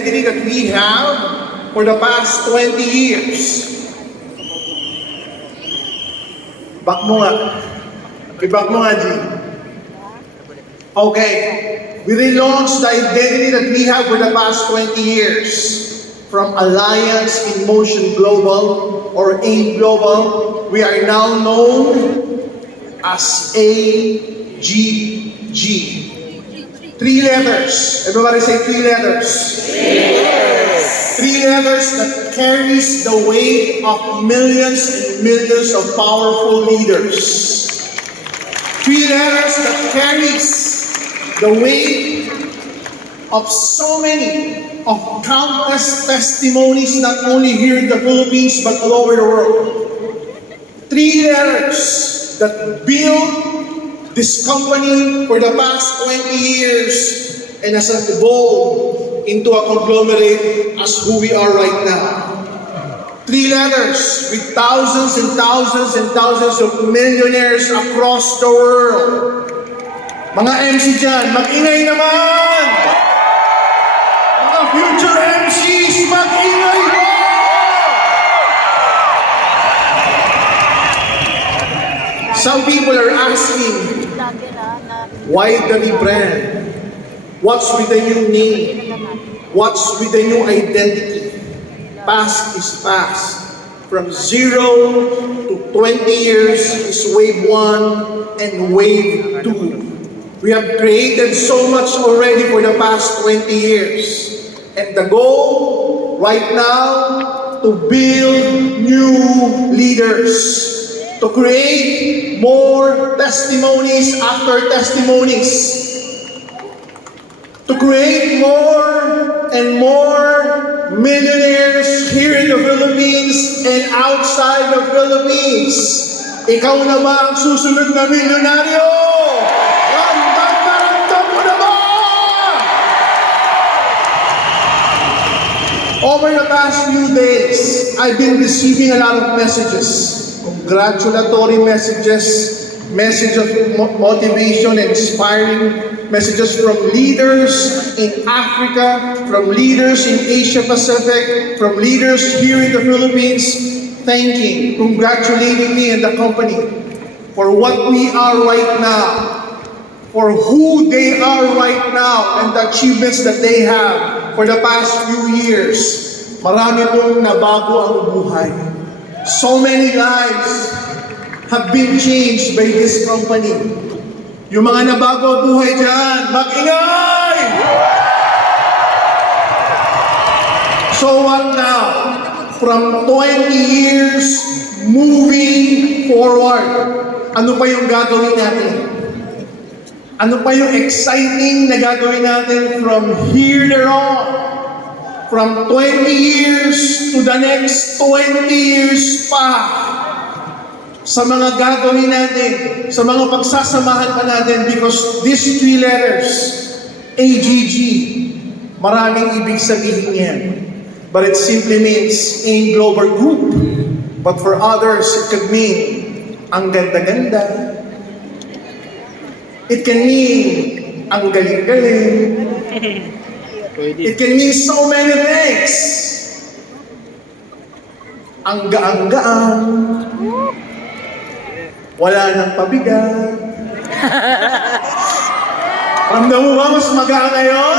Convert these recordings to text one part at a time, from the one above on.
identity that we have for the past 20 years. Back mo nga. I-back mo nga, G. Okay. We relaunched the identity that we have for the past 20 years. From Alliance in Motion Global or AIM Global, we are now known as AGG. 3 letters. Everybody say 3 letters. 3 letters that carries the weight of millions and millions of powerful leaders. 3 letters that carries the weight of so many, of countless testimonies, not only here in the Philippines, but all over the world. 3 letters that build this company for the past 20 years and has evolved into a conglomerate as who we are right now. 3 letters with thousands and thousands and thousands of millionaires across the world. Mga MC dyan, mag-ingay naman! Mga future MCs, mag-ingay mo! Some people are asking, why the rebrand? What's with the new name? What's with the new identity? Past is past. From 0 to 20 years is wave 1 and wave 2. We have created so much already for the past 20 years. And the goal right now, to build new leaders. To create more testimonies after testimonies. To create more and more millionaires here in the Philippines and outside the Philippines. Ikaw na ba ang susunod na milyonaryo? Ramdam mo na ba? Over the past few days, I've been receiving a lot of messages. Congratulatory messages, message of motivation and inspiring messages from leaders in Africa, from leaders in Asia Pacific, from leaders here in the Philippines, thanking, congratulating me and the company for what we are right now, for who they are right now, and the achievements that they have for the past few years. Marami pong nabago ang buhay. So many lives have been changed by this company. Yung mga nabago buhay dyan, mag-ingay! So what now? From 20 years moving forward, ano pa yung gagawin natin? Ano pa yung exciting na gagawin natin from here on? From 20 years to the next 20 years pa. Sa mga gagawin natin, sa mga pagsasamahan pa natin, because these 3 letters, AGG, maraming ibig sabihin yan. But it simply means AIM Global Group. But for others, it could mean ang ganda-ganda. It can mean ang galing-galing. It can mean so many things. Ang gaan-gaan. Wala nang pabigat. Ramdam mo ba mas magaan ngayon?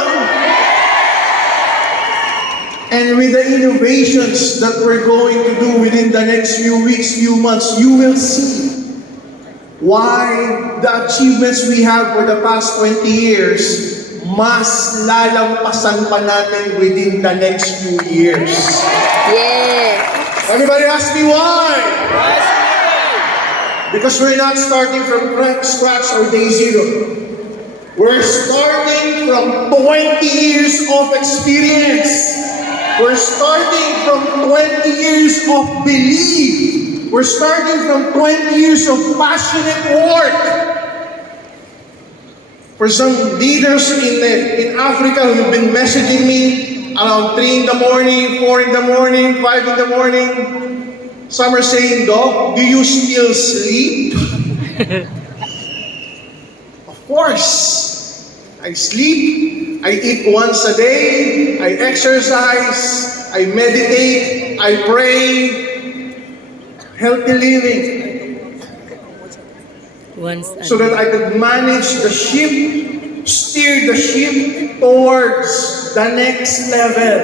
And with the innovations that we're going to do within the next few weeks, few months, you will see why the achievements we have for the past 20 years mas lalampasan pa natin within the next few years. Yes. Everybody ask me why? Because we're not starting from scratch or day zero. We're starting from 20 years of experience. We're starting from 20 years of belief. We're starting from 20 years of passionate work. For some leaders in Africa who've been messaging me around 3 in the morning, 4 in the morning, 5 in the morning, some are saying, Doc, do you still sleep? Of course. I sleep, I eat once a day, I exercise, I meditate, I pray. Healthy living. Once So that I could manage the ship, steer the ship towards the next level.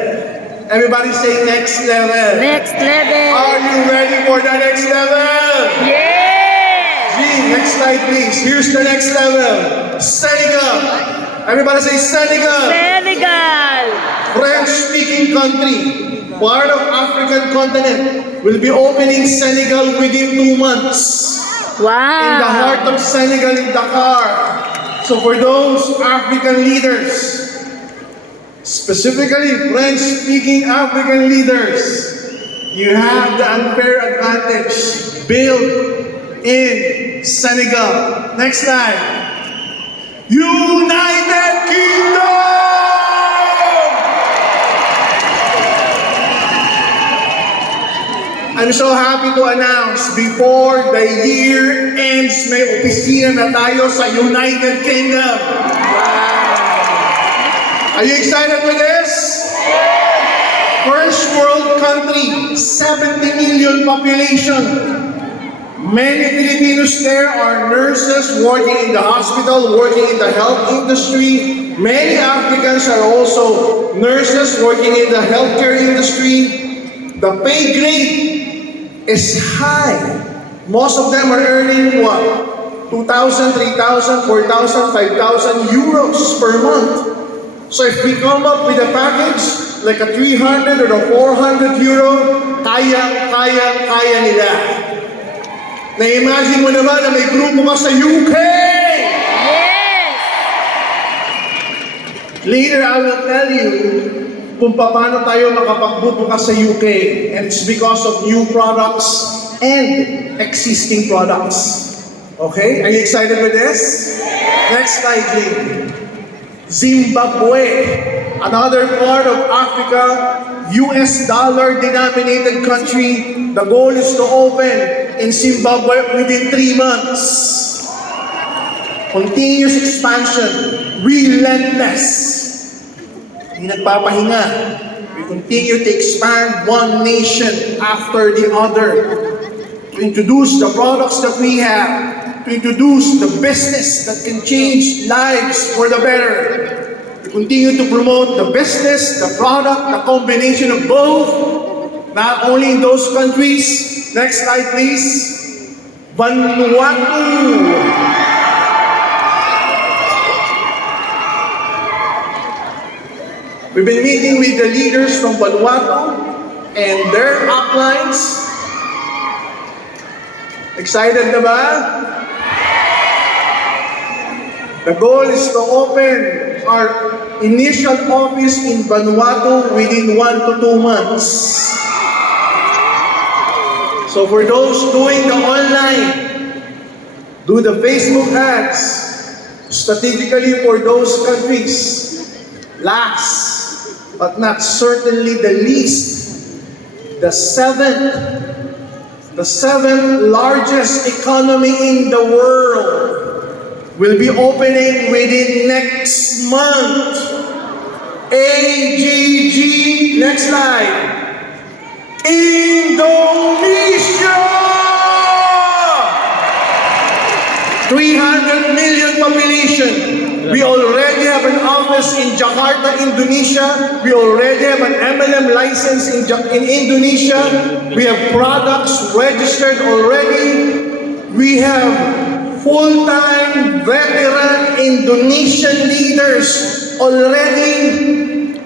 Everybody say next level. next level. Are you ready for the next level? Yes. Gene, next slide please. Here's the next level. Senegal. Everybody say Senegal. Senegal. French-speaking country, part of African continent, will be opening Senegal within 2 months. Wow. In the heart of Senegal, in Dakar. So for those African leaders, specifically French-speaking African leaders, you have the unfair advantage built in Senegal. Next slide. United Kingdom! I'm so happy to announce before the year ends, may opisina na tayo sa United Kingdom. Are you excited with this? First world country, 70 million population. Many Filipinos there are nurses working in the hospital, working in the health industry. Many Africans are also nurses working in the healthcare industry. The pay grade is high. Most of them are earning what? 2,000, 3,000, 4,000, 5,000 euros per month. So if we come up with a package like a 300 or a 400 euro, kaya nila. Na-imagine mo naman na may grupo ka sa UK! Yes. Later, I will tell you kung paano tayo makapagbubukas sa UK. And it's because of new products and existing products. Okay? Are you excited with this? Next slide, please. Zimbabwe, another part of Africa, US dollar denominated country. The goal is to open in Zimbabwe within 3 months. Continuous expansion, relentless. Hindi nagpapahinga. We continue to expand one nation after the other. To introduce the products that we have. To introduce the business that can change lives for the better. To continue to promote the business, the product, the combination of both. Not only in those countries. Next slide please. Vanuatu. We've been meeting with the leaders from Vanuatu and their uplines. Excited na ba? The goal is to open our initial office in Vanuatu within 1 to 2 months. So for those doing the online, do the Facebook ads, strategically for those countries. Last, but not certainly the least, the seventh largest economy in the world will be opening within next month. AGG, next slide. Indonesia! 300 million population. We already have an office in Jakarta, Indonesia. We already have an MLM license in Indonesia. We have products registered already. We have full-time veteran Indonesian leaders already.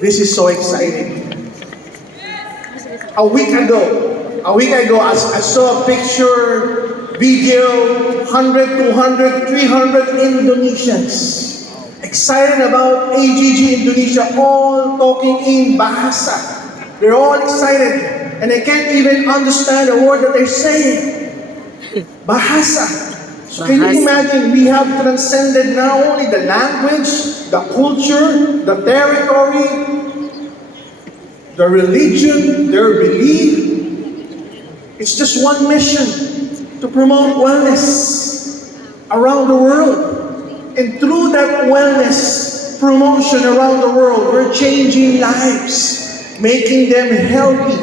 This is so exciting. A week ago, I saw a picture, video, 100, 200, 300 Indonesians excited about AGG Indonesia, all talking in Bahasa. They're all excited, and I can't even understand a word that they're saying. Bahasa. So can you imagine, we have transcended not only the language, the culture, the territory, the religion, their belief. It's just one mission, to promote wellness around the world. And through that wellness promotion around the world, we're changing lives, making them healthy,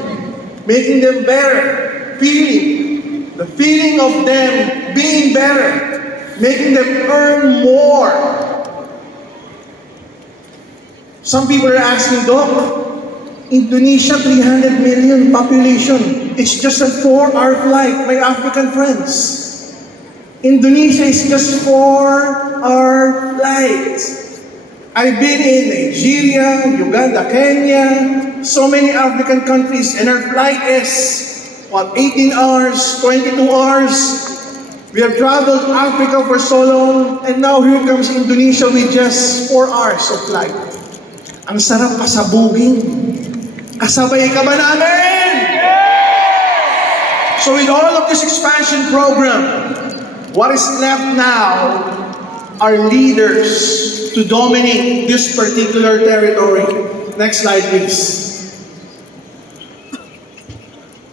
making them better, the feeling of them being better, making them earn more. Some people are asking, Doc, Indonesia, 300 million population. It's just a 4-hour flight, my African friends. Indonesia is just 4-hour flight. I've been in Nigeria, Uganda, Kenya, so many African countries, and our flight is, 18 hours, 22 hours. We have traveled Africa for so long, and now here comes Indonesia with just 4 hours of flight. Ang sarap pasabugin. Kasabay ka ba namin? So with all of this expansion program, what is left now are leaders to dominate this particular territory. Next slide, please.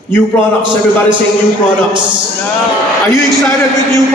New products. Everybody say new products. Are you excited with new